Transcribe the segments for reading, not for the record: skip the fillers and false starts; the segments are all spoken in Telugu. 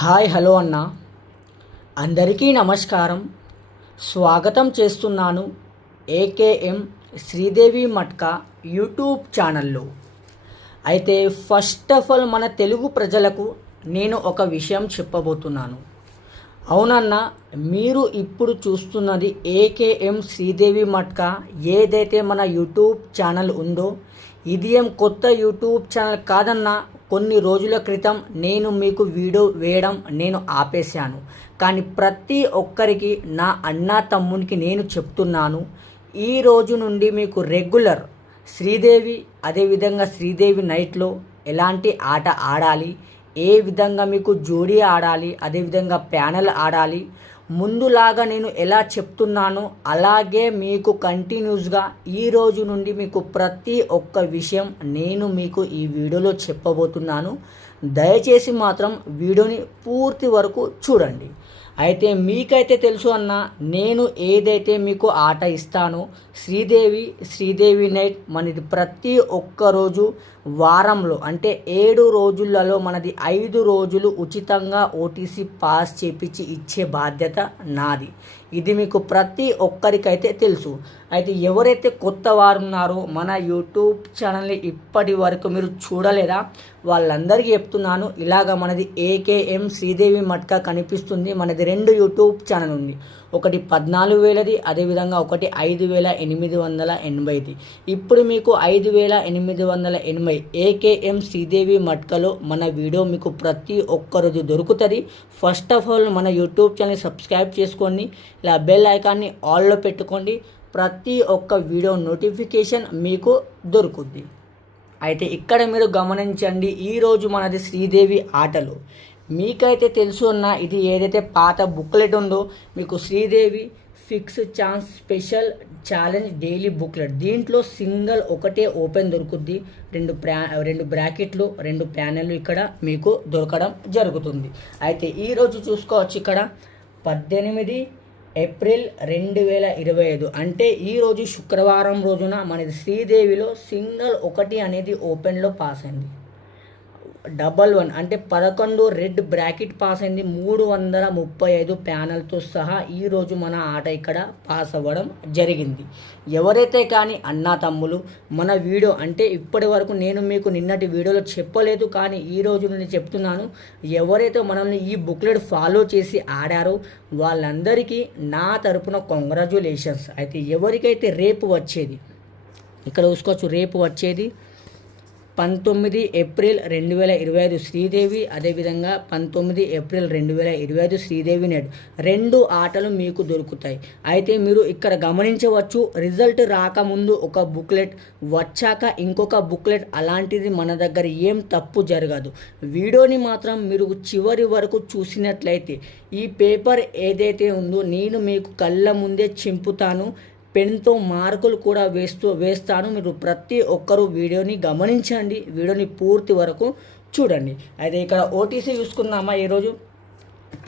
హాయ్ హలో అన్న అందరికీ నమస్కారం. స్వాగతం చేస్తున్నాను ఏకేఎం శ్రీదేవి మట్కా యూట్యూబ్ ఛానల్లో. అయితే ఫస్ట్ ఆఫ్ ఆల్ మన తెలుగు ప్రజలకు నేను ఒక విషయం చెప్పబోతున్నాను. అవునన్న, మీరు ఇప్పుడు చూస్తున్నది ఏకేఎం శ్రీదేవి మట్కా ఏదైతే మన యూట్యూబ్ ఛానల్ ఉందో ఇది ఏం కొత్త యూట్యూబ్ ఛానల్ కాదన్న. కొన్ని రోజుల క్రితం నేను మీకు వీడియో వేయడం నేను ఆపేశాను. కానీ ప్రతి ఒక్కరికి నా అన్న తమ్మునికి నేను చెప్తున్నాను, ఈ రోజు నుండి మీకు రెగ్యులర్ శ్రీదేవి అదేవిధంగా శ్రీదేవి నైట్లో ఎలాంటి ఆట ఆడాలి, ఏ విధంగా మీకు జోడీ ఆడాలి, అదేవిధంగా ప్యానెల్ ఆడాలి, ముందులాగా నేను ఎలా చెప్తున్నానో అలాగే మీకు కంటిన్యూస్గా ఈ రోజు నుండి మీకు ప్రతి ఒక్క విషయం నేను మీకు ఈ వీడియోలో చెప్పబోతున్నాను. దయచేసి మాత్రం వీడియోని పూర్తి వరకు చూడండి. మీకైతే తెలుసు అన్న, నేను ఏదైతే మీకు ఆట ఇస్తానో శ్రీదేవి నైట్ మనది ప్రతి ఒక్క రోజు వారంలో అంటే 7 రోజులలో మనది 5 రోజులు ఉచితంగా ఓటీసీ పాస్ చేపించి ఇచ్చే బాధ్యత నాది. ఇది మీకు ప్రతి ఒక్కరికైతే తెలుసు. ఎవరైతే కొత్త వారు ఉన్నారో మన యూట్యూబ్ ఛానల్ని ఇప్పటి వరకు మీరు చూడలేదా, వాళ్ళందరికీ చెప్తున్నాను. ఇలాగ మనది ఏకేఎం శ్రీదేవి మట్కా కనిపిస్తుంది. మనది 2 యూట్యూబ్ ఛానల్ ఉంది. ఒకటి 14,000ది, అదేవిధంగా ఒకటి 5,880ది. ఇప్పుడు మీకు 5,880 ఏకేఎం శ్రీదేవి మట్కలో మన వీడియో మీకు ప్రతి ఒక్కరోజు దొరుకుతుంది. ఫస్ట్ ఆఫ్ ఆల్ మన యూట్యూబ్ ఛానల్ సబ్స్క్రైబ్ చేసుకోండి, ఇలా బెల్ ఐకాన్ని ఆల్లో పెట్టుకోండి. ప్రతి ఒక్క వీడియో నోటిఫికేషన్ మీకు దొరుకుద్ది. ఇక్కడ మీరు గమనించండి, ఈరోజు మనది శ్రీదేవి ఆటలు. మీకైతే తెలుసు అన్న, ఇది ఏదైతే పాత బుక్లెట్ ఉందో మీకు Sridevi fix chance special challenge daily booklet. దీంట్లో సింగిల్ ఒకటే ఓపెన్ దొరుకుద్ది. 2 బ్రాకెట్లు 2 ప్యానెళ్ళు ఇక్కడ మీకు దొరకడం జరుగుతుంది. ఈరోజు చూసుకోవచ్చు, ఇక్కడ 18 ఏప్రిల్ 2025 అంటే ఈరోజు శుక్రవారం రోజున మనది శ్రీదేవిలో సింగిల్ ఒకటి అనేది ఓపెన్లో పాస్ అయింది. 11 అంటే 11 రెడ్ బ్రాకెట్ పాస్ అయింది. 335 ప్యానల్తో సహా ఈరోజు మన ఆట ఇక్కడ పాస్ అవ్వడం జరిగింది. ఎవరైతే కానీ అన్నా తమ్ములు మన వీడియో ఇప్పటి వరకు నేను మీకు నిన్నటి వీడియోలో చెప్పలేదు, కానీ ఈరోజు నేను చెప్తున్నాను. ఎవరైతే మనల్ని ఈ బుక్లెట్ ఫాలో చేసి ఆడారో వాళ్ళందరికీ నా తరపున కంగ్రాచ్యులేషన్స్. ఎవరికైతే రేపు వచ్చేది, ఇక్కడ చూసుకోవచ్చు, రేపు వచ్చేది 19 ఏప్రిల్ 2025 శ్రీదేవి, అదేవిధంగా 19 ఏప్రిల్ 2025 శ్రీదేవి నెట్ 2 ఆటలు మీకు దొరుకుతాయి. మీరు ఇక్కడ గమనించవచ్చు, రిజల్ట్ రాకముందు ఒక బుక్లెట్, వచ్చాక ఇంకొక బుక్లెట్, అలాంటిది మన దగ్గర ఏం తప్పు జరగదు. వీడియోని మాత్రం మీరు చివరి వరకు చూసినట్లయితే ఈ పేపర్ ఏదైతే ఉందో నేను మీకు కళ్ళ ముందే చింపుతాను, పెన్తో మార్కులు కూడా వేస్తాను. మీరు ప్రతి ఒక్కరూ వీడియోని గమనించండి, వీడియోని పూర్తి వరకు చూడండి. ఇక్కడ ఓటీసీ చూసుకుందామా. ఈరోజు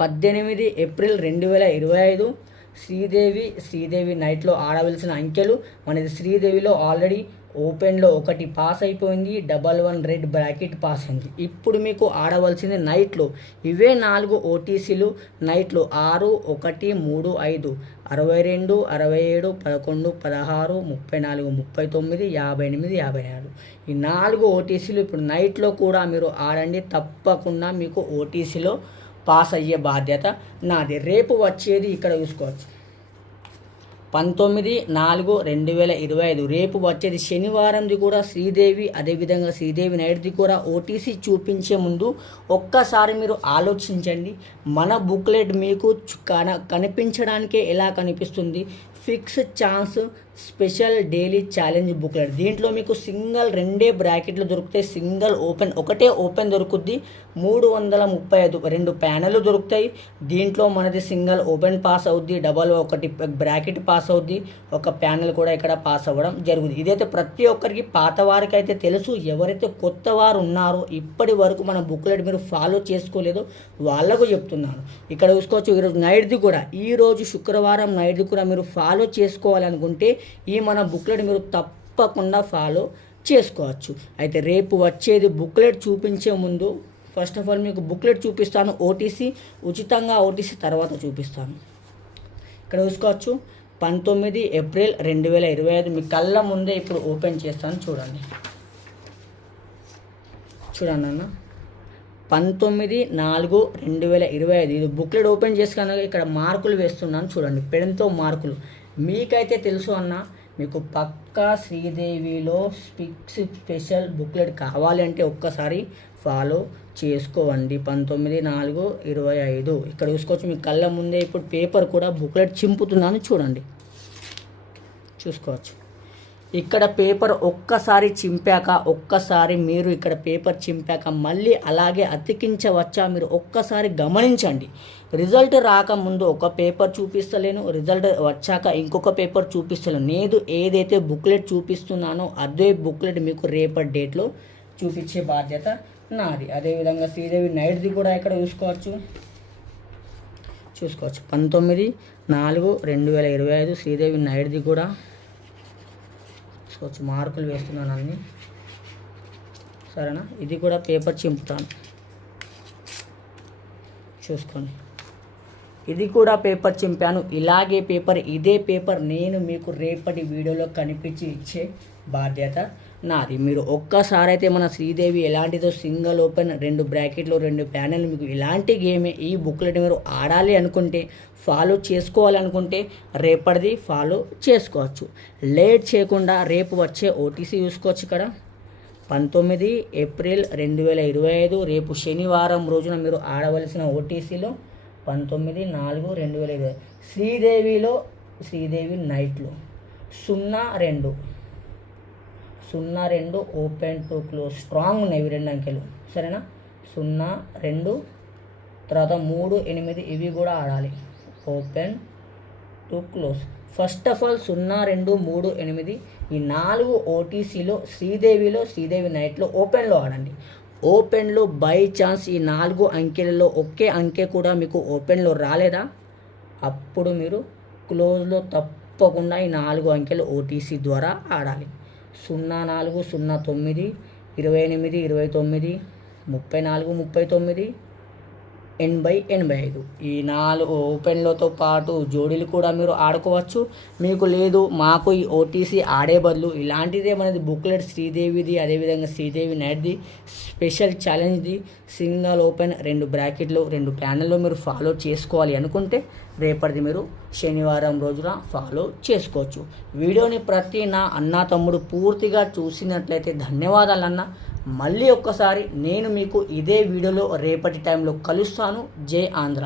18 ఏప్రిల్ 2025 శ్రీదేవి నైట్లో ఆడవలసిన అంకెలు మనది శ్రీదేవిలో ఆల్రెడీ ఓపెన్లో ఒకటి పాస్ అయిపోయింది. 11 రెడ్ బ్రాకెట్ పాస్ అయింది. ఇప్పుడు మీకు ఆడవలసింది నైట్లో ఇవే 4 ఓటీసీలు. నైట్లో 6, 1, 3, 5, 62, 67, 11, 16, 34, 39, 58, 56 ఈ 4 ఓటీసీలు ఇప్పుడు నైట్లో కూడా మీరు ఆడండి. తప్పకుండా మీకు ఓటీసీలో పాస్ అయ్యే బాధ్యత నాది. రేపు వచ్చేది ఇక్కడ చూసుకోవచ్చు, 19/4/2025 రేపు వచ్చేది శనివారంది కూడా శ్రీదేవి, అదేవిధంగా శ్రీదేవి నైట్ది కూడా ఓటీసీ చూపించే ముందు ఒక్కసారి మీరు ఆలోచించండి. మన బుక్లెట్ మీకు కనిపించడానికే ఎలా కనిపిస్తుంది, fix chance special daily challenge booklet. దీంట్లో మీకు సింగిల్ 2 బ్రాకెట్లు దొరుకుతాయి, సింగిల్ ఓపెన్ ఒకటే ఓపెన్ దొరుకుద్ది. 335 2 ప్యానెల్ దొరుకుతాయి. దీంట్లో మనది సింగిల్ ఓపెన్ పాస్ అవుద్ది, డబల్ ఒకటి బ్రాకెట్ పాస్ అవుద్ది, ఒక ప్యానెల్ కూడా ఇక్కడ పాస్ అవ్వడం జరుగుతుంది. ఇదైతే ప్రతి ఒక్కరికి పాత వారికి అయితే తెలుసు. ఎవరైతే కొత్త వారు ఉన్నారో ఇప్పటి వరకు మన బుక్లెట్ మీరు ఫాలో చేసుకోలేదో వాళ్ళకు చెప్తున్నాను. ఇక్కడ చూసుకోవచ్చు, ఈరోజు నైట్ది కూడా, ఈరోజు శుక్రవారం నైట్ది కూడా మీరు ఫాలో చేసుకోవాలనుకుంటే ఈ మన బుక్లెట్ మీరు తప్పకుండా ఫాలో చేసుకోవచ్చు. రేపు వచ్చేది బుక్లెట్ చూపించే ముందు ఫస్ట్ ఆఫ్ ఆల్ మీకు బుక్లెట్ చూపిస్తాను, ఓటీసీ ఉచితంగా, ఓటీసీ తర్వాత చూపిస్తాను. ఇక్కడ చూసుకోవచ్చు 19 ఏప్రిల్ 2025 మీ కళ్ళ ముందే ఇప్పుడు ఓపెన్ చేస్తాను, చూడండి అన్న. 19/4/2025 ఇది బుక్లెట్ ఓపెన్ చేసుకున్నా ఇక్కడ మార్కులు వేస్తున్నాను చూడండి, పెన్తో మార్కులు. మీకైతే తెలుసు అన్న, మీకు పక్కా శ్రీదేవిలో స్పెషల్ బుక్లెట్ కావాలి అంటే ఒక్కసారి ఫాలో చేసుకోండి. 19/4/25 ఇక్కడ చూసుకోవచ్చు మీ కళ్ళ ముందే ఇప్పుడు పేపర్ కూడా బుక్లెట్ చింపుతున్నాను చూడండి, చూసుకోవచ్చు. ఇక్కడ పేపర్ ఒక్కసారి మీరు ఇక్కడ పేపర్ చింపాక మళ్ళీ అలాగే అతికించవచ్చా మీరు ఒక్కసారి గమనించండి. రిజల్ట్ రాకముందు ఒక పేపర్ చూపిస్తలేను, రిజల్ట్ వచ్చాక ఇంకొక పేపర్ చూపిస్తలేను. నేను ఏదైతే బుక్లెట్ చూపిస్తున్నానో అదే బుక్లెట్ మీకు రేపటి డేట్లో చూపించే బాధ్యత నాది. అదేవిధంగా శ్రీదేవి నైట్ది కూడా ఇక్కడ చూసుకోవచ్చు 19/4/2025 శ్రీదేవి నైట్ది కూడా చూసుకోవచ్చు. మార్కులు వేస్తున్నాను అన్నీ, సరేనా. ఇది కూడా పేపర్ చింపుతాను చూసుకోండి, ఇది కూడా పేపర్ చింపాను. ఇదే పేపర్ నేను మీకు రేపటి వీడియోలో కనిపించి ఇచ్చే బాధ్యత నాది. మీరు ఒక్కసారి అయితే మన శ్రీదేవి ఎలాంటిదో సింగిల్ ఓపెన్ 2 బ్రాకెట్లు 2 ప్యానెల్ మీకు ఇలాంటి గేమే ఈ బుక్లెట్ మీరు ఆడాలి అనుకుంటే, ఫాలో చేసుకోవాలనుకుంటే రేపటిది ఫాలో చేసుకోవచ్చు. లేట్ చేయకుండా రేపు వచ్చే ఓటీసీ చూసుకోవచ్చు. ఇక్కడ 19 ఏప్రిల్ 2025 రేపు శనివారం రోజున మీరు ఆడవలసిన ఓటీసీలో 19/4/2025 శ్రీదేవి నైట్లో 02 ఓపెన్ టు క్లోజ్ స్ట్రాంగ్ ఉన్నాయి ఇవి 2 అంకెలు, సరేనా. 02 తర్వాత 3 8 ఇవి కూడా ఆడాలి, open to close. First of all 02 3 8 ఈ 4 ఓటీసీలో శ్రీదేవి నైట్లో ఓపెన్లో ఆడండి. ఓపెన్లో బై ఛాన్స్ ఈ 4 అంకెలలో ఒకే అంకె కూడా మీకు ఓపెన్లో రాలేదా, అప్పుడు మీరు క్లోజ్లో తప్పకుండా ఈ 4 అంకెలు ఓటీసీ ద్వారా ఆడాలి. 04 09 28 29 34 39 80 ఈ 4 ఓపెన్లతో పాటు జోడీలు కూడా మీరు ఆడుకోవచ్చు. మీకు లేదు మాకు ఈ ఓటీసీ ఆడే బదులు ఇలాంటిదే మనది బుక్లెట్ శ్రీదేవిది, అదేవిధంగా శ్రీదేవి నైట్ది స్పెషల్ ఛాలెంజ్ది సింగిల్ ఓపెన్ 2 బ్రాకెట్లు 2 ప్యానెల్లో మీరు ఫాలో చేసుకోవాలి అనుకుంటే రేపటిది మీరు శనివారం రోజున ఫాలో చేసుకోవచ్చు. వీడియోని ప్రతి నా అన్న తమ్ముడు పూర్తిగా చూసినట్లయితే ధన్యవాదాలన్న. మళ్ళీ ఒక్కసారి నేను మీకు ఇదే వీడియోలో రేపటి టైంలో కలుస్తాను. జై ఆంధ్ర.